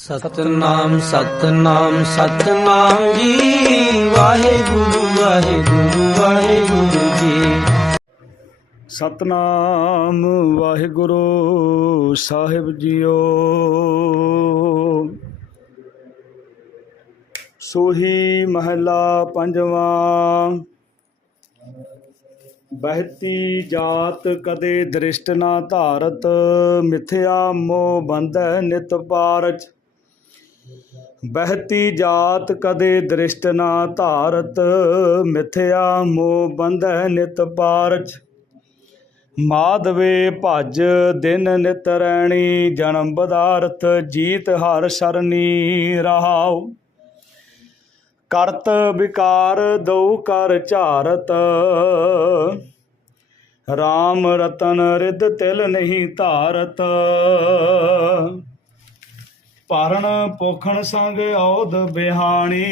ਸਤਨਾਮ ਸਤਨਾਮ ਸਤਨਾਮ ਜੀ। ਵਾਹਿਗੁਰੂ ਵਾਹਿਗੁਰੂ ਵਾਹਿਗੁਰੂ ਜੀ। ਸਤਨਾਮ, ਵਾਹਿਗੁਰੂ ਸਾਹਿਬ ਜੀਓ। ਸੋਹੀ ਮਹਲਾ ਪੰਜਵਾਂ। ਬਹਿਤੀ ਜਾਤ ਕਦੇ ਦ੍ਰਿਸ਼ਟ ਨਾ ਧਾਰਤ, ਮਿਥਿਆ ਮੋਹ ਬੰਧੈ ਨਿਤ ਪਾਰਚ। ਬਹਿਤੀ ਜਾਤ ਕਦੇ ਦ੍ਰਿਸ਼ਟ ਨਾ ਧਾਰਤ, ਮਿਥਿਆ ਮੋਹ ਬੰਧੈ ਨਿਤ ਪਾਰਚ ਮਾਧਵੇ ਭਜ ਦਿਨ ਨਿਤ ਰੈਣੀ, ਜਨਮ ਬਦਾਰਥ ਜੀਤ ਹਰ ਸਰਨੀ ਰਹਾਉ। ਕਰਤ ਵਿਕਾਰ ਦਉ ਕਰ ਝਾਰਤ RAM ਰਤਨ ਰਿਦ ਤਿਲ ਨਹੀਂ ਧਾਰਤ। ਭਰਨ ਪੋਖਣ ਸੰਗ ਔਦ ਬਿਹਾਣੀ।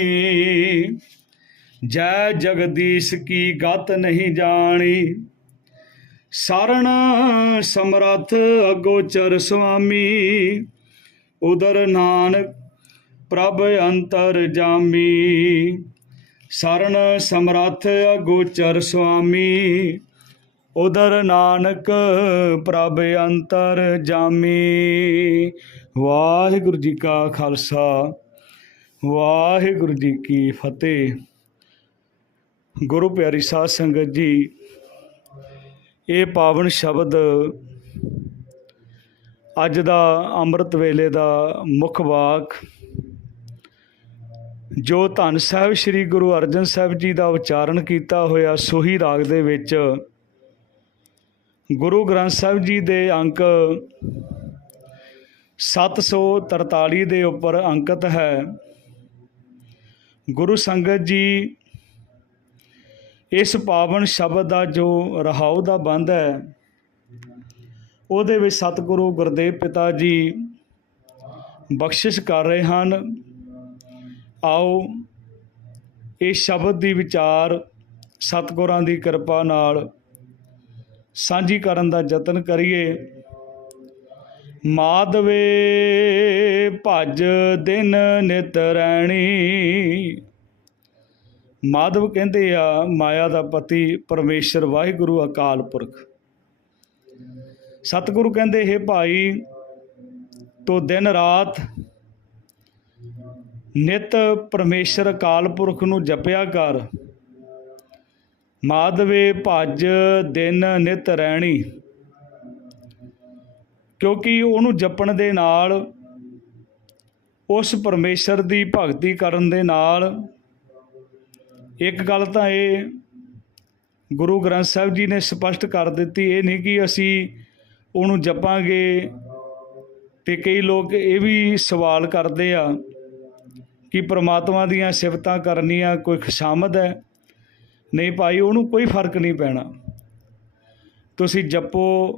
ਜੈ ਜਗਦੀਸ਼ ਕੀ ਗਤ ਨਹੀਂ ਜਾਣੀ। ਸਰਣ ਸਮਰਥ ਅਗੋਚਰ ਸੁਆਮੀ। ਉਦਰ ਨਾਨਕ ਪ੍ਰਭ ਅੰਤਰ ਜਾਮੀ। ਸਰਣ ਸਮਰਥ ਅਗੋਚਰ ਸੁਆਮੀ। ਉਦਰ ਨਾਨਕ ਪ੍ਰਭ ਅੰਤਰ ਜਾਮੀ। ਵਾਹਿਗੁਰੂ ਜੀ ਕਾ ਖਾਲਸਾ, ਵਾਹਿਗੁਰੂ ਜੀ ਕੀ ਫਤਿਹ। ਗੁਰੂ ਪਿਆਰੀ ਸਾਧ ਸੰਗਤ ਜੀ, ਇਹ ਪਾਵਨ ਸ਼ਬਦ ਅੱਜ ਦਾ ਅੰਮ੍ਰਿਤ ਵੇਲੇ ਦਾ ਮੁੱਖ ਵਾਕ, ਜੋ ਧੰਨ ਸਾਹਿਬ ਸ੍ਰੀ ਗੁਰੂ ਅਰਜਨ ਸਾਹਿਬ ਜੀ ਦਾ ਉਚਾਰਨ ਕੀਤਾ ਹੋਇਆ ਸੋਹੀ ਰਾਗ ਦੇ ਵਿੱਚ ਗੁਰੂ ਗ੍ਰੰਥ ਸਾਹਿਬ ਜੀ ਦੇ ਅੰਕ 743 ਦੇ ਉੱਪਰ ਅੰਕਿਤ ਹੈ। ਗੁਰੂ ਸੰਗਤ ਜੀ ਇਸ ਪਾਵਨ ਸ਼ਬਦ ਦਾ ਜੋ ਰਹਾਉ ਦਾ ਬੰਦ ਹੈ, ਉਹਦੇ ਵਿੱਚ ਸਤਿਗੁਰੂ ਗੁਰਦੇਵ ਪਿਤਾ ਜੀ ਬਖਸ਼ਿਸ਼ ਕਰ ਰਹੇ ਹਨ। ਆਓ ਇਸ ਸ਼ਬਦ ਦੀ ਵਿਚਾਰ ਸਤਿਗੁਰਾਂ ਦੀ ਕਿਰਪਾ ਨਾਲ ਸਾਂਝੀ ਕਰਨ ਦਾ ਯਤਨ ਕਰੀਏ। ਮਾਧਵੇ ਭਜ ਦਿਨ ਨਿਤ ਰੈਣੀ। ਮਾਧਵ ਕਹਿੰਦੇ ਆ, ਮਾਇਆ ਦਾ ਪਤੀ ਪਰਮੇਸ਼ਰ ਵਾਹਿਗੁਰੂ ਅਕਾਲ ਪੁਰਖ। ਸਤਿਗੁਰੂ ਕਹਿੰਦੇ, ਹੈ ਭਾਈ, ਤੋ ਦਿਨ ਰਾਤ ਨਿਤ ਪਰਮੇਸ਼ਰ ਅਕਾਲ ਪੁਰਖ ਨੂੰ ਜਪਿਆ ਕਰ। ਮਾਧਵੇ ਭਜ ਦਿਨ ਨਿਤ ਰਹਿਣੀ ਕਿਉਂਕਿ ਉਹਨੂੰ ਜਪਣ ਦੇ ਨਾਲ, ਉਸ ਪਰਮੇਸ਼ਰ ਦੀ ਭਗਤੀ ਕਰਨ ਦੇ ਨਾਲ, ਇੱਕ ਗੱਲ ਤਾਂ ਇਹ, ਗੁਰੂ ਗ੍ਰੰਥ ਸਾਹਿਬ ਜੀ ਨੇ ਸਪਸ਼ਟ ਕਰ ਦਿੱਤੀ, ਇਹ ਨਹੀਂ ਕਿ ਅਸੀਂ ਉਹਨੂੰ ਜਪਾਂਗੇ ਤੇ ਕਈ ਲੋਕ ਇਹ ਵੀ ਸਵਾਲ ਕਰਦੇ ਆ ਕਿ ਪ੍ਰਮਾਤਮਾ ਦੀਆਂ ਸਿਫਤਾਂ ਕਰਨੀਆਂ ਕੋਈ ਖੁਸ਼ਾਮਦ ਹੈ। ਨਹੀਂ ਭਾਈ, ਉਹਨੂੰ ਕੋਈ ਫ਼ਰਕ ਨਹੀਂ ਪੈਣਾ। ਤੁਸੀਂ ਜਪੋ,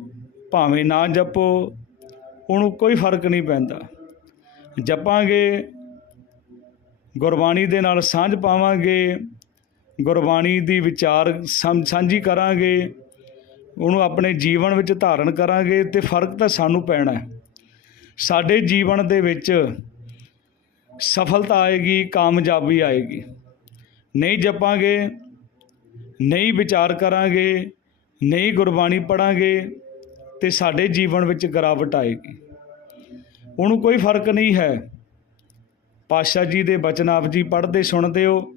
ਭਾਵੇਂ ਨਾ ਜਪੋ, ਉਹਨੂੰ ਕੋਈ ਫ਼ਰਕ ਨਹੀਂ ਪੈਂਦਾ। ਜਪਾਂਗੇ, ਗੁਰਬਾਣੀ ਦੇ ਨਾਲ ਸਾਂਝ ਪਾਵਾਂਗੇ, ਗੁਰਬਾਣੀ ਦੀ ਵਿਚਾਰ ਸਮ- ਸਾਂਝੀ ਕਰਾਂਗੇ, ਉਹਨੂੰ ਆਪਣੇ ਜੀਵਨ ਵਿੱਚ ਧਾਰਨ ਕਰਾਂਗੇ ਤੇ ਫ਼ਰਕ ਤਾਂ ਸਾਨੂੰ ਪੈਣਾ ਹੈ। ਸਾਡੇ ਜੀਵਨ ਦੇ ਵਿੱਚ ਸਫਲਤਾ ਆਏਗੀ, ਕਾਮਯਾਬੀ ਆਏਗੀ। ਨਹੀਂ ਜਪਾਂਗੇ ਨਹੀਂ ਵਿਚਾਰ ਕਰਾਂਗੇ, ਨਹੀਂ ਗੁਰਬਾਣੀ ਪੜਾਂਗੇ ਤੇ ਸਾਡੇ ਜੀਵਨ ਵਿੱਚ ਗਿਰਾਵਟ ਆਏਗੀ। ਉਹਨੂੰ ਕੋਈ ਫ਼ਰਕ ਨਹੀਂ ਹੈ। ਪਾਤਸ਼ਾਹ ਜੀ ਦੇ ਬਚਨ ਆਪ ਜੀ ਪੜ੍ਹਦੇ ਸੁਣਦੇ ਹੋ।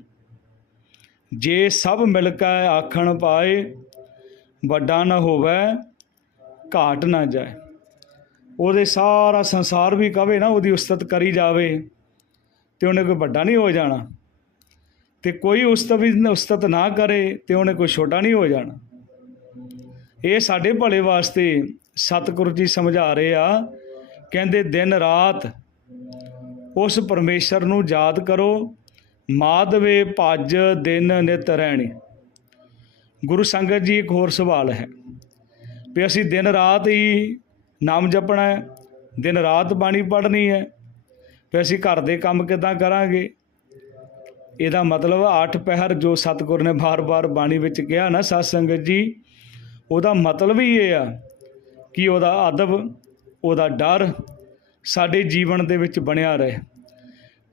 ਜੇ ਸਭ ਮਿਲ ਕੇ ਆਖਣ ਪਾਏ, ਵੱਡਾ ਨਾ ਹੋਵੇ, ਘਾਟ ਨਾ ਜਾਏ। ਉਹਦੇ ਸਾਰਾ ਸੰਸਾਰ ਵੀ ਕਵੇ ਨਾ, ਉਹਦੀ ਉਸਤਤ ਕਰੀ ਜਾਵੇ ਤੇ ਉਹਨੇ ਕੋਈ ਵੱਡਾ ਨਹੀਂ ਹੋ ਜਾਣਾ। ਤੇ ਕੋਈ ਉਸਤਤ ਵੀ ਉਸਤਤ ਨਾ ਕਰੇ ਤੇ ਉਹਨੇ ਕੋਈ ਛੋਟਾ ਨਹੀਂ ਹੋ ਜਾਣਾ। ਇਹ ਸਾਡੇ ਭਲੇ ਵਾਸਤੇ ਸਤਿਗੁਰੂ ਜੀ ਸਮਝਾ ਰਹੇ ਆ, ਕਹਿੰਦੇ ਦਿਨ ਰਾਤ ਉਸ ਪਰਮੇਸ਼ਰ ਨੂੰ ਯਾਦ ਕਰੋ, ਮਾਧਵੇ ਭਜ ਦਿਨ ਨਿਤ ਰਹਿਣੀ। ਗੁਰੂ ਸੰਗਤ ਜੀ ਇੱਕ ਹੋਰ ਸਵਾਲ ਹੈ ਵੀ ਅਸੀਂ ਦਿਨ ਰਾਤ ਹੀ ਨਾਮ ਜਪਣਾ ਹੈ, ਦਿਨ ਰਾਤ ਬਾਣੀ ਪੜ੍ਹਨੀ ਹੈ, ਵੀ ਅਸੀਂ ਘਰ ਦੇ ਕੰਮ ਕਿਦਾਂ ਕਰਾਂਗੇ? ਇਹਦਾ ਮਤਲਬ ਅੱਠ ਪਹਿਰ ਜੋ ਸਤਿਗੁਰ ਨੇ ਬਾਰ-ਬਾਰ ਬਾਣੀ ਵਿੱਚ ਕਿਹਾ ਨਾ, ਸਤ ਸੰਗਤ ਜੀ, ਉਹਦਾ ਮਤਲਬ ਹੀ ਇਹ ਆ ਕਿ ਉਹਦਾ ਅਦਬ, ਉਹਦਾ ਡਰ ਸਾਡੇ ਜੀਵਨ ਦੇ ਵਿੱਚ ਬਣਿਆ ਰਹੇ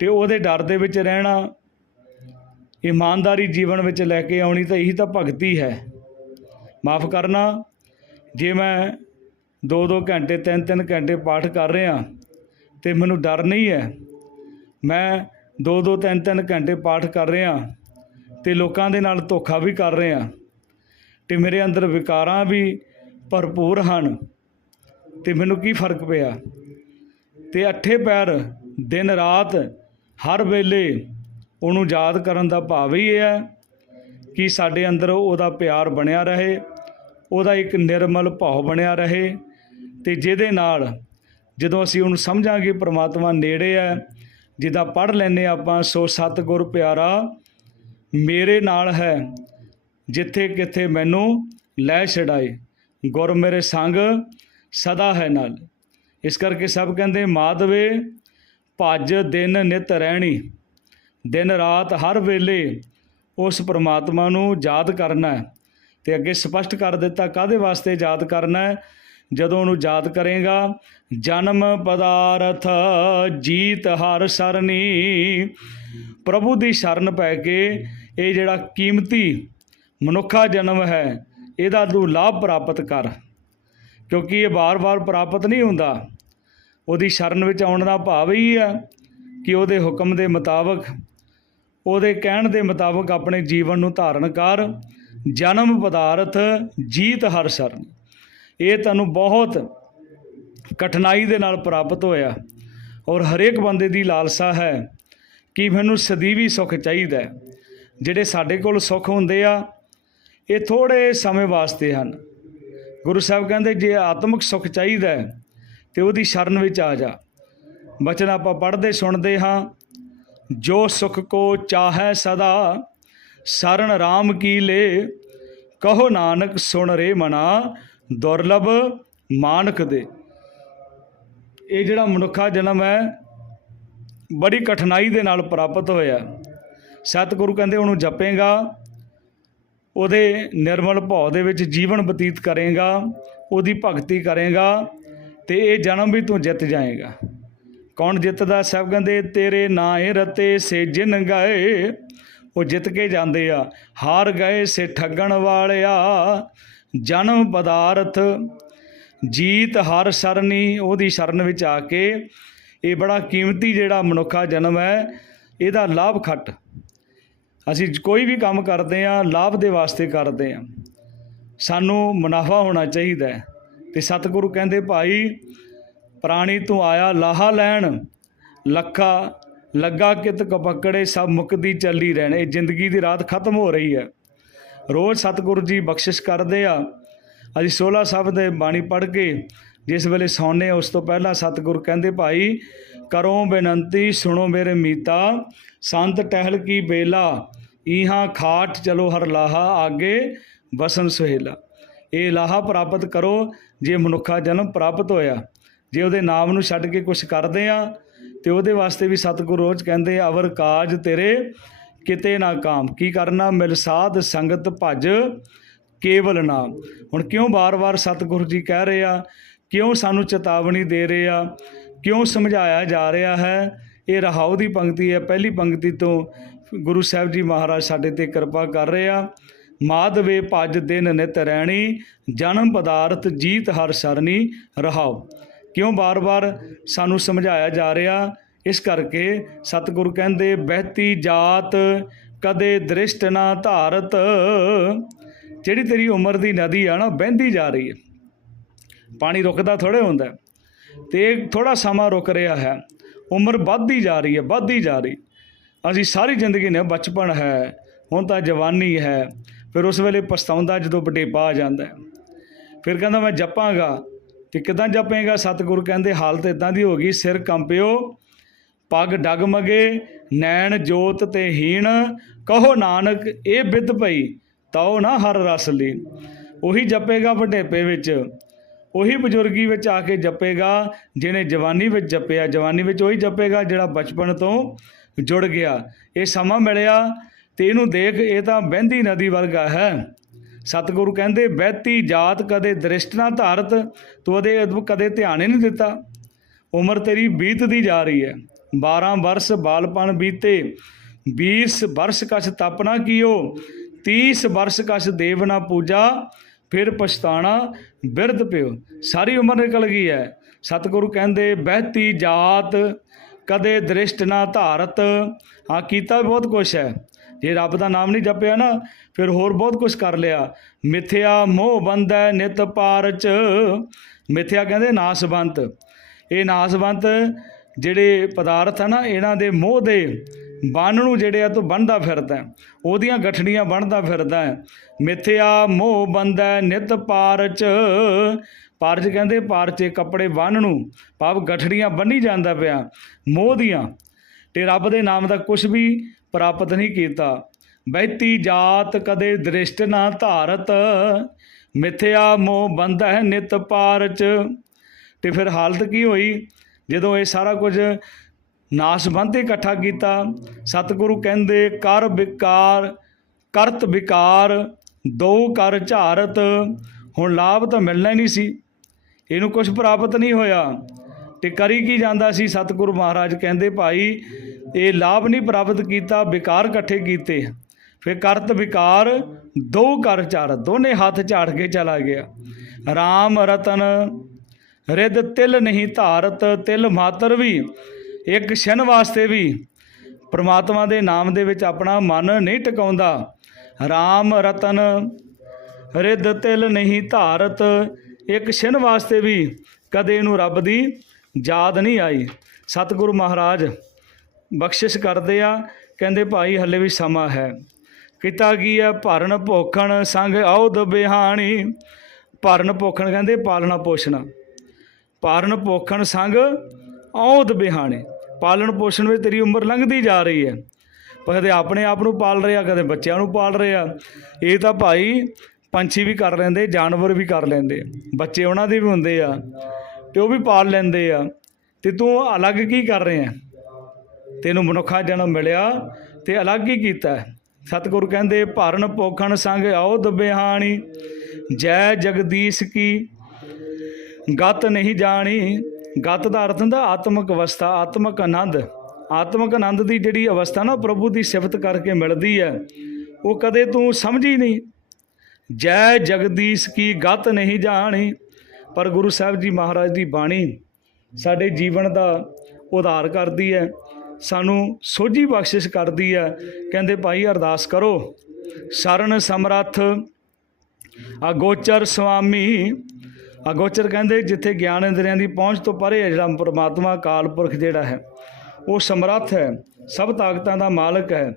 ਤੇ ਉਹਦੇ ਡਰ ਦੇ ਵਿੱਚ ਰਹਿਣਾ, ਇਮਾਨਦਾਰੀ ਜੀਵਨ ਵਿੱਚ ਲੈ ਕੇ ਆਉਣੀ ਤਾਂ ਇਹੀ ਤਾਂ ਭਗਤੀ ਹੈ। ਮਾਫ ਕਰਨਾ, ਜੇ ਮੈਂ 2-2 ਘੰਟੇ 3-3 ਘੰਟੇ ਪਾਠ ਕਰ ਰਿਹਾ ਤੇ ਮੈਨੂੰ ਡਰ ਨਹੀਂ ਹੈ, ਮੈਂ 2-2 3-3 ਘੰਟੇ ਪਾਠ ਕਰ ਰਿਹਾ ਤੇ ਲੋਕਾਂ ਦੇ ਨਾਲ ਧੋਖਾ ਵੀ ਕਰ ਰਿਹਾ ਤੇ ਮੇਰੇ ਅੰਦਰ ਵਿਕਾਰਾਂ ਵੀ ਭਰਪੂਰ ਹਨ ਤੇ ਮੈਨੂੰ ਕੀ ਫ਼ਰਕ ਪਿਆ? ਤੇ ਅੱਠੇ ਪੈਰ ਦਿਨ ਰਾਤ ਹਰ ਵੇਲੇ ਉਹਨੂੰ ਯਾਦ ਕਰਨ ਦਾ ਭਾਵ ਹੀ ਇਹ ਹੈ ਕਿ ਸਾਡੇ ਅੰਦਰ ਉਹਦਾ ਪਿਆਰ ਬਣਿਆ ਰਹੇ, ਉਹਦਾ ਇੱਕ ਨਿਰਮਲ ਭਾਵ ਬਣਿਆ ਰਹੇ ਤੇ ਜਿਹਦੇ ਨਾਲ ਜਦੋਂ ਅਸੀਂ ਉਹਨੂੰ ਸਮਝਾਂਗੇ ਪ੍ਰਮਾਤਮਾ ਨੇੜੇ ਹੈ ਜਿੱਦਾਂ ਪੜ੍ਹ ਲੈਨੇ ਆਪਾਂ, ਸੋ ਸਤਿਗੁਰ ਪਿਆਰਾ ਮੇਰੇ ਨਾਲ ਹੈ, ਜਿੱਥੇ ਕਿਥੇ ਮੈਨੂੰ ਲੈ ਛਡਾਏ, ਗੁਰ ਮੇਰੇ ਸੰਗ ਸਦਾ ਹੈ ਨਾਲ। ਇਸ ਕਰਕੇ ਸਭ ਕਹਿੰਦੇ, ਮਾਧਵੇ, ਭੱਜ ਦਿਨ ਨਿਤ ਰਹਿਣੀ, ਦਿਨ ਰਾਤ ਹਰ ਵੇਲੇ ਉਸ ਪ੍ਰਮਾਤਮਾ ਨੂੰ ਯਾਦ ਕਰਨਾ ਹੈ। ਤੇ ਅੱਗੇ ਸਪਸ਼ਟ ਕਰ ਦਿੱਤਾ ਕਾਦੇ ਵਾਸਤੇ ਯਾਦ ਕਰਨਾ ਹੈ? ਜਦੋਂ ਉਹਨੂੰ ਯਾਦ ਕਰੇਗਾ, ਜਨਮ ਪਦਾਰਥ ਜੀਤ ਹਰ ਸਰਨੀ ਪ੍ਰਭੂ ਦੀ ਸ਼ਰਨ ਪੈ ਕੇ ਇਹ ਜਿਹੜਾ ਕੀਮਤੀ ਮਨੁੱਖਾ ਜਨਮ ਹੈ, ਇਹਦਾ ਤੂੰ ਲਾਭ ਪ੍ਰਾਪਤ ਕਰ। ਕਿਉਂਕਿ ਇਹ ਵਾਰ-ਵਾਰ ਪ੍ਰਾਪਤ ਨਹੀਂ ਹੁੰਦਾ। ਉਹਦੀ ਸ਼ਰਨ ਵਿੱਚ ਆਉਣ ਦਾ ਭਾਵ ਹੀ ਹੈ ਕਿ ਉਹਦੇ ਹੁਕਮ ਦੇ ਮੁਤਾਬਕ, ਉਹਦੇ ਕਹਿਣ ਦੇ ਮੁਤਾਬਕ ਆਪਣੇ ਜੀਵਨ ਨੂੰ ਧਾਰਨ ਕਰ, ਜਨਮ ਪਦਾਰਥ ਜੀਤ ਹਰ ਸ਼ਰਨੀ ਇਹ ਤੁਹਾਨੂੰ ਬਹੁਤ ਕਠਿਨਾਈ ਦੇ ਨਾਲ ਪ੍ਰਾਪਤ ਹੋਇਆ। ਔਰ ਹਰੇਕ ਬੰਦੇ ਦੀ ਲਾਲਸਾ ਹੈ ਕਿ ਮੈਨੂੰ ਸਦੀਵੀ ਸੁੱਖ ਚਾਹੀਦਾ ਜਿਹੜੇ ਸਾਡੇ ਕੋਲ ਸੁੱਖ ਹੁੰਦੇ ਆ, ਇਹ ਥੋੜੇ ਸਮੇਂ ਵਾਸਤੇ ਹਨ। ਗੁਰੂ ਸਾਹਿਬ ਕਹਿੰਦੇ, ਜੇ ਆਤਮਿਕ ਸੁੱਖ ਚਾਹੀਦਾ ਹੈ, ਤੇ ਉਹਦੀ ਸ਼ਰਨ ਵਿੱਚ ਆ ਜਾ। ਬਚਨ ਆਪਾਂ ਪੜ੍ਹਦੇ, ਸੁਣਦੇ ਹਾਂ। ਜੋ ਸੁਖ ਕੋ ਚਾਹੈ ਸਦਾ, ਸਰਨ RAM ਕੀ ਲੇ, ਕਹੋ ਨਾਨਕ ਸੁਣ ਰੇ ਮਨਾ ਦੁਰਲਭ ਮਾਨਕ ਦੇ। ਇਹ ਜਿਹੜਾ ਮਨੁੱਖਾ ਜਨਮ ਹੈ, ਬੜੀ ਕਠਿਨਾਈ ਦੇ ਨਾਲ ਪ੍ਰਾਪਤ ਹੋਇਆ। ਸਤਿਗੁਰੂ ਕਹਿੰਦੇ ਉਹਨੂੰ ਜਪੇਗਾ, ਉਹਦੇ ਨਿਰਮਲ ਭਾਵ ਦੇ ਵਿੱਚ ਜੀਵਨ ਬਤੀਤ ਕਰੇਗਾ, ਉਹਦੀ ਭਗਤੀ ਕਰੇਗਾ ਤੇ ਇਹ ਜਨਮ ਵੀ ਤੂੰ ਜਿੱਤ ਜਾਏਗਾ। ਕੌਣ ਜਿੱਤਦਾ? ਸਭ ਕਹਿੰਦੇ, ਤੇਰੇ ਨਾਏ ਰਤੇ ਸੇ ਜਿਨ ਗਏ, ਉਹ ਜਿੱਤ ਕੇ ਜਾਂਦੇ ਆ। ਹਾਰ ਗਏ ਸੇ ਠੱਗਣ ਵਾਲਿਆ ਜਨਮ ਪਦਾਰਥ ਜੀਤ ਹਰ ਸਰਨੀ, ਉਹਦੀ ਸ਼ਰਨ ਵਿੱਚ ਆ ਕੇ ਇਹ ਬੜਾ ਕੀਮਤੀ ਜਿਹੜਾ ਮਨੁੱਖਾ ਜਨਮ ਹੈ, ਇਹਦਾ ਲਾਭ ਖੱਟ। ਅਸੀਂ ਕੋਈ ਵੀ ਕੰਮ ਕਰਦੇ ਆ ਲਾਭ ਦੇ ਵਾਸਤੇ ਕਰਦੇ ਆ ਸਾਨੂੰ ਮੁਨਾਫਾ ਹੋਣਾ ਚਾਹੀਦਾ ਹੈ। ਤੇ ਸਤਿਗੁਰੂ ਕਹਿੰਦੇ, ਭਾਈ, ਪ੍ਰਾਣੀ ਤੂੰ ਆਇਆ, ਲਾਹਾ ਲੈਣ, ਲੱਖਾ, ਲੱਗਾ ਕਿਤ ਕਪਕੜੇ, ਸਭ ਮੁਕਦੀ ਚੱਲੀ ਰਹਿਣ। ਇਹ ਜ਼ਿੰਦਗੀ ਦੀ ਰਾਤ ਖਤਮ ਹੋ ਰਹੀ ਹੈ। ਰੋਜ਼ ਸਤਿਗੁਰੂ ਜੀ ਬਖਸ਼ਿਸ਼ ਕਰਦੇ ਆ। ਅਸੀਂ 16 ਸਭ ਦੇ ਬਾਣੀ ਪੜ੍ਹ ਕੇ ਜਿਸ ਵੇਲੇ ਸੌਂਨੇ ਉਸ ਤੋਂ ਪਹਿਲਾਂ ਸਤਿਗੁਰ ਕਹਿੰਦੇ, ਭਾਈ, ਕਰੋ ਬੇਨੰਤੀ, ਸੁਣੋ ਮੇਰੇ ਮੀਤਾ। ਸੰਤ ਟਹਿਲ ਕੀ ਬੇਲਾ ਇਹਾਂ ਖਾਟ ਚਲੋ ਹਰ ਲਾਹਾ ਆਗੇ ਬਸਨ ਸੁਹੇਲਾ। ਇਹ ਲਾਹਾ ਪ੍ਰਾਪਤ ਕਰੋ, ਜੇ ਮਨੁੱਖਾ ਜਨਮ ਪ੍ਰਾਪਤ ਹੋਇਆ। ਜੇ ਉਹਦੇ ਨਾਮ ਨੂੰ ਛੱਡ ਕੇ ਕੁਝ ਕਰਦੇ ਆ, ਤੇ ਉਹਦੇ ਵਾਸਤੇ ਵੀ ਸਤਿਗੁਰੂ ਰੋਜ਼ ਕਹਿੰਦੇ ਅਵਰ ਕਾਜ ਤੇਰੇ ਕਿਤੇ ਨਾ ਕਾਮ। ਕੀ ਕਰਨਾ? ਮਿਲ ਸਾਧ ਸੰਗਤ ਭਜ ਕੇਵਲ ਨਾਮ। ਹੁਣ ਕਿਉਂ ਬਾਰ-ਬਾਰ ਸਤਿਗੁਰੂ ਜੀ ਕਹਿ ਰਹੇ ਆ, ਕਿਉਂ ਸਾਨੂੰ ਚੇਤਾਵਨੀ ਦੇ ਰਹੇ ਆ, ਕਿਉਂ ਸਮਝਾਇਆ ਜਾ ਰਿਹਾ ਹੈ? ਇਹ ਰਹਾਉ ਦੀ ਪੰਕਤੀ ਹੈ। ਪਹਿਲੀ ਪੰਕਤੀ ਤੋਂ ਗੁਰੂ ਸਾਹਿਬ ਜੀ ਮਹਾਰਾਜ ਸਾਡੇ ਤੇ ਕਿਰਪਾ ਕਰ ਰਹੇ ਆ। ਮਾਧਵੇ ਭਜ ਦਿਨ ਨਿਤ ਰਹਿਣੀ ਜਨਮ ਪਦਾਰਥ ਜੀਤ ਹਰ ਸਰਨੀ ਰਹਾਉ। ਕਿਉਂ ਬਾਰ-ਬਾਰ ਸਾਨੂੰ ਸਮਝਾਇਆ ਜਾ ਰਿਹਾ? ਇਸ ਕਰਕੇ ਸਤਿਗੁਰੂ ਕਹਿੰਦੇ, ਬਹਿਤੀ ਜਾਤ ਕਦੇ ਦ੍ਰਿਸ਼ਟ ਨਾ ਧਾਰਤ। ਜਿਹੜੀ ਤੇਰੀ ਉਮਰ ਦੀ ਨਦੀ ਆ ਨਾ ਬਹਿੰਦੀ ਜਾ ਰਹੀ ਹੈ। ਪਾਣੀ ਰੁਕਦਾ ਥੋੜੇ ਹੁੰਦਾ ਹੈ। ਤੇ ਥੋੜਾ ਸਮਾਂ ਰੁਕ ਰਿਹਾ ਹੈ। ਉਮਰ ਵੱਧਦੀ ਜਾ ਰਹੀ ਹੈ, ਵੱਧਦੀ ਜਾ ਰਹੀ ਅਸੀਂ ਸਾਰੀ ਜ਼ਿੰਦਗੀ ਨੇ ਬਚਪਨ ਹੈ, ਹੁਣ ਤਾਂ ਜਵਾਨੀ ਹੈ। ਫਿਰ ਉਸ ਵੇਲੇ ਪਛਤਾਉਂਦਾ ਜਦੋਂ ਬਟੇਪਾ ਆ ਜਾਂਦਾ ਫਿਰ ਕਹਿੰਦਾ, ਮੈਂ ਜਪਾਂਗਾ। ਤੇ ਕਿਦਾਂ ਜਪੇਗਾ? ਸਤਿਗੁਰੂ ਕਹਿੰਦੇ, ਹਾਲਤ ਇਦਾਂ ਦੀ ਹੋ ਗਈ, ਸਿਰ ਕੰਪਿਓ ਪੱਗ ਡਗਮਗੇ, ਨੈਣ ਜੋਤ ਤੇ ਹੀਣ, ਕਹੋ ਨਾਨਕ, ਇਹ ਬਿਦ ਪਈ ਤਾਉ ਨਾ ਹਰ ਰਸ ਲੀ। ਉਹੀ ਜਪੇਗਾ ਵਡੇਪੇ ਵਿੱਚ, ਉਹੀ ਬਜ਼ੁਰਗੀ ਵਿੱਚ ਆ ਕੇ ਜਪੇਗਾ, ਜਿਹਨੇ ਜਵਾਨੀ ਵਿੱਚ ਜਪਿਆ, ਜਵਾਨੀ ਵਿੱਚ ਉਹੀ ਜਪੇਗਾ ਜਿਹੜਾ ਬਚਪਨ ਤੋਂ ਜੁੜ ਗਿਆ। ਇਹ ਸਮਾਂ ਮਿਲਿਆ ਤੇ ਇਹਨੂੰ ਦੇਖ ਇਹ ਤਾਂ ਬਹਿੰਦੀ ਨਦੀ ਵਰਗਾ ਹੈ। ਸਤਿਗੁਰੂ ਕਹਿੰਦੇ, ਬਹਿਤੀ ਜਾਤ ਕਦੇ ਦ੍ਰਿਸ਼ਟ ਨਾ ਧਾਰਤ, ਤੂੰ ਉਹਦੇ ਕਦੇ ਧਿਆਨ ਹੀ ਨਹੀਂ ਦਿੱਤਾ। ਉਮਰ ਤੇਰੀ ਬੀਤਦੀ ਜਾ ਰਹੀ ਹੈ। 12 ਵਰਸ ਬਾਲਪਨ ਬੀਤੇ 20 ਵਰਸ ਕਛ ਤਪਨਾ ਕੀਓ 30 ਵਰਸ ਕਛ ਦੇਵ ਨਾ ਪੂਜਾ, ਫਿਰ ਪਛਤਾਣਾ ਬਿਰਧ ਪਿਓ। ਸਾਰੀ ਉਮਰ ਨਿਕਲ ਗਈ ਹੈ ਸਤਿਗੁਰੂ ਕਹਿੰਦੇ, ਬਹਿਤੀ ਜਾਤ, ਕਦੇ ਦ੍ਰਿਸ਼ਟ ਨਾ ਧਾਰਤ। ਆ ਕੀਤਾ ਬਹੁਤ ਕੁਛ ਹੈ ਜੇ ਰੱਬ ਦਾ ਨਾਮ ਨਹੀਂ ਜਪਿਆ ਨਾ, ਫਿਰ ਹੋਰ ਬਹੁਤ ਕੁਝ ਕਰ ਲਿਆ। ਮਿਥਿਆ ਮੋਹ ਬੰਧੈ ਨਿਤ ਪਾਰਚ। ਮਿਥਿਆ ਕਹਿੰਦੇ ਨਾਸਵੰਤ। ਇਹ ਨਾਸਵੰਤ ਜਿਹੜੇ ਪਦਾਰਥ ਆ ਨਾ, ਇਹਨਾਂ ਦੇ ਮੋਹ ਦੇ ਬੰਨ ਨੂੰ ਜਿਹੜੇ ਆ ਤੂੰ ਬੰਨਦਾ ਫਿਰਦਾ ਉਹਦੀਆਂ ਗਠੜੀਆਂ ਬੰਨਦਾ ਫਿਰਦਾ ਹੈ। ਮਿਥਿਆ ਮੋਹ ਬੰਧੈ ਨਿਤ ਪਾਰਚ। ਪਾਰਚ ਕਹਿੰਦੇ, ਪਾਰਚੇ ਕੱਪੜੇ ਬੰਨ ਨੂੰ ਭਾਵ ਗਠੜੀਆਂ ਬੰਨੀ ਜਾਂਦਾ ਪਿਆ। ਮੋਹ ਦੀਆਂ। ਤੇ ਰੱਬ ਦੇ ਨਾਮ ਦਾ ਕੁਝ ਵੀ ਪ੍ਰਾਪਤ ਨਹੀਂ ਕੀਤਾ। ਬਹਿਤੀ ਜਾਤ ਕਦੇ ਦ੍ਰਿਸ਼ਟ ਨਾ ਧਾਰਤ। ਮਿਥਿਆ ਮੋਹ ਬੰਧੈ ਨਿਤ ਪਾਰਚ। ਤੇ ਫਿਰ ਹਾਲਤ ਕੀ ਹੋਈ? ਜਦੋਂ ਇਹ ਸਾਰਾ ਕੁਝ ਨਾਸਬੰਧ ਇਕੱਠਾ ਕੀਤਾ, ਸਤਿਗੁਰੂ ਕਹਿੰਦੇ, ਕਰ ਵਿਕਾਰ, ਕਰਤ ਵਿਕਾਰ, ਦੋ ਕਰ ਝਾਰਤ, ਹੁਣ ਲਾਭ ਤਾਂ ਮਿਲਣਾ ਹੀ ਨਹੀਂ ਸੀ। ਇਹਨੂੰ ਕੁਝ ਪ੍ਰਾਪਤ ਨਹੀਂ ਹੋਇਆ। ਤੇ ਕਰੀ ਕੀ ਜਾਂਦਾ ਸੀ? ਸਤਿਗੁਰੂ ਮਹਾਰਾਜ ਕਹਿੰਦੇ, ਭਾਈ, ਇਹ ਲਾਭ ਨਹੀਂ ਪ੍ਰਾਪਤ ਕੀਤਾ, ਵਿਕਾਰ ਇਕੱਠੇ ਕੀਤੇ। ਫਿਰ ਕਰਤ ਵਿਕਾਰ, ਦੋ ਕਰ ਝਾੜ ਦੋਨੇ ਹੱਥ ਝਾੜ ਕੇ ਚਲਾ ਗਿਆ। RAM ਰਤਨ ਰਿੱਧ ਤਿਲ ਨਹੀਂ ਧਾਰਤ, ਤਿਲ ਮਾਤਰ ਵੀ। ਇੱਕ ਛਨ ਵਾਸਤੇ ਵੀ। ਪ੍ਰਮਾਤਮਾ ਦੇ ਨਾਮ ਦੇ ਵਿੱਚ ਆਪਣਾ ਮਨ ਨਹੀਂ ਟਿਕਾਉਂਦਾ। RAM ਰਤਨ, ਰਿੱਧ ਤਿਲ ਨਹੀਂ ਧਾਰਤ, ਇੱਕ ਛਿਨ ਵਾਸਤੇ ਵੀ ਕਦੇ ਇਹਨੂੰ ਰੱਬ ਦੀ ਯਾਦ ਨਹੀਂ ਆਈ। ਸਤਿਗੁਰੂ ਮਹਾਰਾਜ, ਬਖਸ਼ਿਸ਼ ਕਰਦੇ ਆ, ਕਹਿੰਦੇ ਭਾਈ ਹੱਲੇ ਵੀ ਸਮਾਂ ਹੈ। ਕੀਤਾ ਕੀ ਹੈ ਭਰਨ ਭੋਖਣ ਸੰਗ ਆਉਦ ਬਿਹਾਣੀ। ਭਰਨ ਭੋਖਣ ਕਹਿੰਦੇ ਪਾਲਣਾ ਪੋਸ਼ਣਾ। ਪਾਲਣ ਪੋਖਣ ਸੰਗ ਆਉਦ ਬਿਹਾਣੇ। ਪਾਲਣ ਪੋਸ਼ਣ ਵਿੱਚ ਤੇਰੀ ਉਮਰ ਲੰਘਦੀ ਜਾ ਰਹੀ ਹੈ। ਕਦੇ ਆਪਣੇ ਆਪ ਨੂੰ ਪਾਲ ਰਿਹਾ, ਕਦੇ ਬੱਚਿਆਂ ਨੂੰ ਪਾਲ ਰਿਹਾ। ਇਹ ਤਾਂ ਭਾਈ ਪੰਛੀ ਵੀ ਕਰ ਲੈਂਦੇ, ਜਾਨਵਰ ਵੀ ਕਰ ਲੈਂਦੇ। ਬੱਚੇ ਉਹਨਾਂ ਦੇ ਵੀ ਹੁੰਦੇ ਆ, ਤੇ ਉਹ ਵੀ ਪਾਲ ਲੈਂਦੇ ਆ। ਤੇ ਤੂੰ ਅਲੱਗ ਕੀ ਕਰ ਰਿਹਾ ਤੈਨੂੰ ਮਨੁੱਖਾ ਜਨਮ ਮਿਲਿਆ ਤੇ ਅਲੱਗ ਹੀ ਕੀਤਾ ਹੈ। ਸਤਿਗੁਰੂ ਕਹਿੰਦੇ, ਭਰਨ ਪੋਖਣ ਸੰਗ ਆਓ ਦਬਿਹਾਣੀ ਜੈ ਜਗਦੀਸ਼ ਕੀ ਗਤ ਨਹੀਂ ਜਾਣੀ, ਗਤ ਦਾ ਅਰਥ ਹੁੰਦਾ ਆਤਮਿਕ ਅਵਸਥਾ, ਆਤਮਿਕ ਆਨੰਦ। ਆਤਮਿਕ ਆਨੰਦ ਦੀ ਜਿਹੜੀ ਅਵਸਥਾ ਨਾ ਪ੍ਰਭੂ ਦੀ ਸਿਫਤ ਕਰਕੇ ਮਿਲਦੀ ਹੈ। ਉਹ ਕਦੇ ਤੂੰ ਸਮਝੀ ਨਹੀਂ। ਜੈ ਜਗਦੀਸ਼ ਕੀ ਗਤ ਨਹੀਂ ਜਾਣੀ। ਪਰ ਗੁਰੂ ਸਾਹਿਬ ਜੀ ਮਹਾਰਾਜ ਦੀ ਬਾਣੀ ਸਾਡੇ ਜੀਵਨ ਦਾ ਉਧਾਰ ਕਰਦੀ ਹੈ। ਸਾਨੂੰ ਸੋਝੀ ਬਖਸ਼ਿਸ਼ ਕਰਦੀ ਹੈ। ਕਹਿੰਦੇ ਭਾਈ ਅਰਦਾਸ ਕਰੋ। ਸ਼ਰਨ ਸਮਰੱਥ, ਅਗੋਚਰ ਸੁਆਮੀ ਅਗੋਚਰ ਕਹਿੰਦੇ ਜਿੱਥੇ ਗਿਆਨ ਇੰਦਰੀਆਂ ਦੀ ਪਹੁੰਚ ਤੋਂ ਪਰੇ ਹੈ, ਜਿਹੜਾ ਪਰਮਾਤਮਾ ਕਾਲ ਪੁਰਖ ਜਿਹੜਾ ਹੈ, ਉਹ ਸਮਰੱਥ ਹੈ, ਸਭ ਤਾਕਤਾਂ ਦਾ ਮਾਲਕ ਹੈ।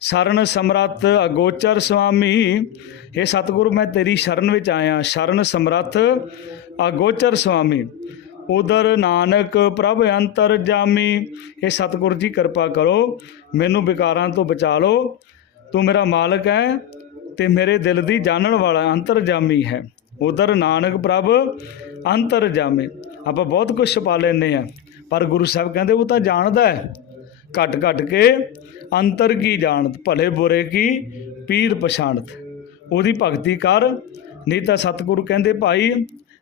ਸ਼ਰਨ ਸਮਰੱਥ ਅਗੋਚਰ ਸੁਆਮੀ ਇਹ ਸਤਿਗੁਰੂ, ਮੈਂ ਤੇਰੀ ਸ਼ਰਨ ਵਿੱਚ ਆਇਆ। ਸ਼ਰਨ ਸਮਰੱਥ ਅਗੋਚਰ ਸੁਆਮੀ ਉਦਰ ਨਾਨਕ ਪ੍ਰਭ ਅੰਤਰ ਜਾਮੀ। ਇਹ ਸਤਿਗੁਰ ਜੀ, ਕਿਰਪਾ ਕਰੋ, ਮੈਨੂੰ ਵਿਕਾਰਾਂ ਤੋਂ ਬਚਾ ਲਓ। ਤੂੰ ਮੇਰਾ ਮਾਲਕ ਹੈ ਤੇ ਮੇਰੇ ਦਿਲ ਦੀ ਜਾਣਨ ਵਾਲਾ ਅੰਤਰ ਜਾਮੀ ਹੈ। ਉਦਰ ਨਾਨਕ ਪ੍ਰਭ, ਅੰਤਰ ਅੰਤਰਜਾਮੀ ਆਪਾਂ ਬਹੁਤ ਕੁਝ ਛੁਪਾ ਲੈਂਦੇ ਆ ਪਰ ਗੁਰੂ ਸਾਹਿਬ ਕਹਿੰਦੇ ਉਹ ਤਾਂ ਜਾਣਦਾ ਹੈ। ਘਟ ਘਟ ਕੇ ਅੰਤਰ ਕੀ ਜਾਣਤ, ਭਲੇ ਬੁਰੇ ਕੀ ਪੀਰ ਪਛਾਣਤ। ਉਹਦੀ ਭਗਤੀ ਕਰ, ਨਹੀਂ ਤਾਂ ਸਤਿਗੁਰੂ ਕਹਿੰਦੇ, ਭਾਈ,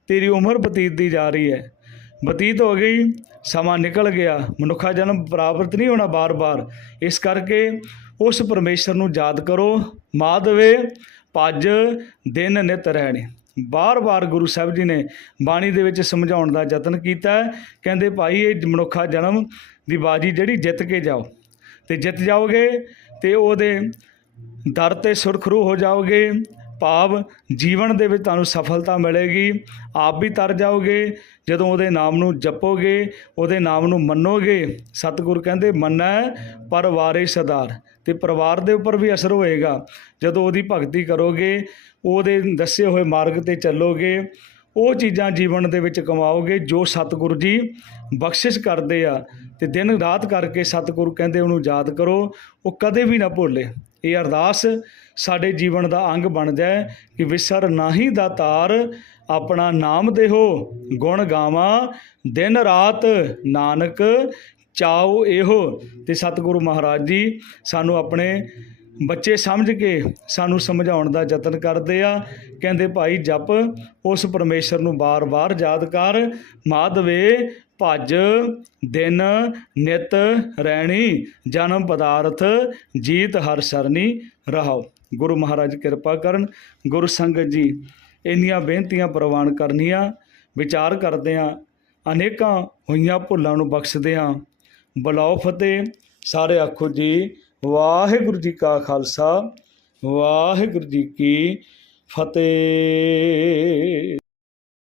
ਤੇਰੀ ਉਮਰ ਬਤੀਤ ਦੀ ਜਾ ਰਹੀ ਹੈ। ਬਤੀਤ ਹੋ ਗਈ, ਸਮਾਂ ਨਿਕਲ ਗਿਆ। ਮਨੁੱਖਾ ਜਨਮ ਪ੍ਰਾਪਤ ਨਹੀਂ ਹੋਣਾ ਬਾਰ-ਬਾਰ। ਇਸ ਕਰਕੇ ਉਸ ਪਰਮੇਸ਼ਰ ਨੂੰ ਯਾਦ ਕਰੋ ਮਾਧਵੇ ਭੱਜ, ਦਿਨ ਨਿਤ ਰਹਿਣੇ। ਬਾਰ-ਬਾਰ ਗੁਰੂ ਸਾਹਿਬ ਜੀ ਨੇ ਬਾਣੀ ਦੇ ਵਿੱਚ ਸਮਝਾਉਣ ਦਾ ਯਤਨ ਕੀਤਾ ਕਹਿੰਦੇ, ਭਾਈ, ਇਹ ਮਨੁੱਖਾ ਜਨਮ ਦੀ ਬਾਜੀ ਜਿਹੜੀ ਜਿੱਤ ਕੇ ਜਾਓ। ਤੇ ਜਿੱਤ ਜਾਓਗੇ ਤੇ ਉਹਦੇ ਦਰ ਤੇ ਸੁਰਖਰੂ ਹੋ ਜਾਓਗੇ। ਭਾਵ ਜੀਵਨ ਦੇ ਵਿੱਚ ਤੁਹਾਨੂੰ ਸਫਲਤਾ ਮਿਲੇਗੀ। ਆਪ ਵੀ ਤਰ ਜਾਓਗੇ। ਜਦੋਂ ਉਹਦੇ ਨਾਮ ਨੂੰ ਜਪੋਗੇ, ਉਹਦੇ ਨਾਮ ਨੂੰ ਮੰਨੋਗੇ, ਸਤਿਗੁਰ ਕਹਿੰਦੇ, ਮੰਨੈ ਪਰਵਾਰੇ ਸਦਾਰ। ਤੇ ਪਰਿਵਾਰ ਦੇ ਉੱਪਰ ਵੀ ਅਸਰ ਹੋਏਗਾ। ਜਦੋਂ ਉਹਦੀ ਭਗਤੀ ਕਰੋਗੇ, ਉਹਦੇ ਦੱਸੇ ਹੋਏ ਮਾਰਗ ਤੇ ਚੱਲੋਗੇ, ਉਹ ਚੀਜ਼ਾਂ ਜੀਵਨ ਦੇ ਵਿੱਚ ਕਮਾਓਗੇ ਜੋ ਸਤਿਗੁਰੂ ਜੀ ਬਖਸ਼ਿਸ਼ ਕਰਦੇ ਆ। ਤੇ ਦਿਨ ਰਾਤ ਕਰਕੇ ਸਤਿਗੁਰੂ ਕਹਿੰਦੇ ਉਹਨੂੰ ਯਾਦ ਕਰੋ, ਉਹ ਕਦੇ ਵੀ ਨਾ ਭੁੱਲੇ। ਇਹ ਅਰਦਾਸ ਸਾਡੇ ਜੀਵਨ ਦਾ ਅੰਗ ਬਣ ਜਾਏ ਕਿ ਵਿਸਰ ਨਾਹੀ ਦਾ ਤਾਰ, ਆਪਣਾ ਨਾਮ ਦੇਹੋ, ਗੁਣ ਗਾਵਾਂ, ਦਿਨ ਰਾਤ ਨਾਨਕ ਚਾਉ ਇਹੋ ਤੇ ਸਤਿਗੁਰੂ ਮਹਾਰਾਜ ਜੀ ਸਾਨੂੰ ਆਪਣੇ ਬੱਚੇ ਸਮਝ ਕੇ ਸਾਨੂੰ ਸਮਝਾਉਣ ਦਾ ਯਤਨ ਕਰਦੇ ਆ। ਕਹਿੰਦੇ ਭਾਈ ਜਪ, ਉਸ ਪਰਮੇਸ਼ਰ ਨੂੰ ਬਾਰ-ਬਾਰ ਯਾਦ ਕਰ। ਮਾਧਵੇ, ਭਜ, ਦਿਨ, ਨਿਤ ਰਹਿਣੀ ਜਨਮ ਪਦਾਰਥ, ਜੀਤ ਹਰ ਸਰਨੀ ਰਹਾਓ। ਗੁਰੂ ਮਹਾਰਾਜ ਕਿਰਪਾ ਕਰਨ। ਗੁਰੂ ਸੰਗਤ ਜੀ, ਇੰਨੀਆਂ ਬੇਨਤੀਆਂ ਪ੍ਰਵਾਨ ਕਰਨੀਆਂ, ਵਿਚਾਰ ਕਰਦੇ ਆ। ਅਨੇਕਾਂ ਹੋਈਆਂ ਭੁੱਲਾਂ ਨੂੰ ਬਖਸ਼ਦੇ ਆ। ਬੁਲਾਓ ਫਤਿਹ। ਸਾਰੇ ਆਖੋ ਜੀ ਵਾਹਿਗੁਰੂ ਜੀ ਕਾ ਖਾਲਸਾ ਵਾਹਿਗੁਰੂ ਜੀ ਕੀ ਫਤਿਹ।